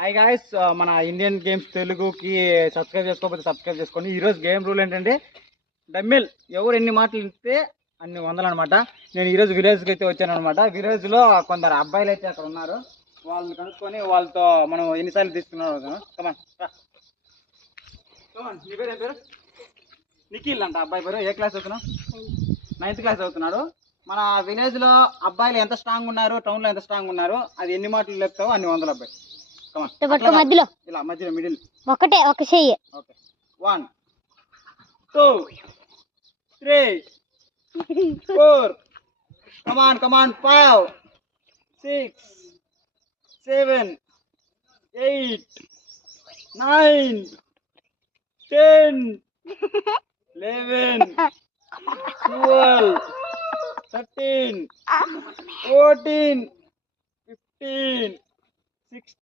Hi guys, మన Indian games తెలుగుకి subscribe చేసుకోకపోతే సబ్స్క్రైబ్ చేసుకోండి. ఈరోజు గేమ్ రూల్ ఏంటంటే డమ్మిల్ ఎవరు ఎన్ని మాటలు ఇస్తే అన్ని వందలు అనమాట. నేను ఈరోజు విలేజ్కి అయితే వచ్చాను అనమాట. విలేజ్లో కొందరు అబ్బాయిలు అయితే అక్కడ ఉన్నారు. వాళ్ళని కనుక్కొని వాళ్ళతో మనం ఎన్నిసార్లు తీసుకున్నాం. కమాన్ కమాన్, నీ పేరు ఏం పేరు? నిఖిల్ అంట అబ్బాయి పేరు. ఏ క్లాస్ చదువుతున్నావు? 9th క్లాస్ చదువుతున్నాడు. మన విలేజ్లో అబ్బాయిలు ఎంత స్ట్రాంగ్ ఉన్నారు, టౌన్లో ఎంత స్ట్రాంగ్ ఉన్నారు, అది ఎన్ని మాటలు చెప్తావో అన్ని వందలు అబ్బాయి. మధ్యలో ఇలా మధ్యలో మిడిల్ ఒకటే ఒక చెయ్యి. ఓకే, 1 2 3 4 కమాన్ 5 6 7 8 9 10 11 12 13 14 15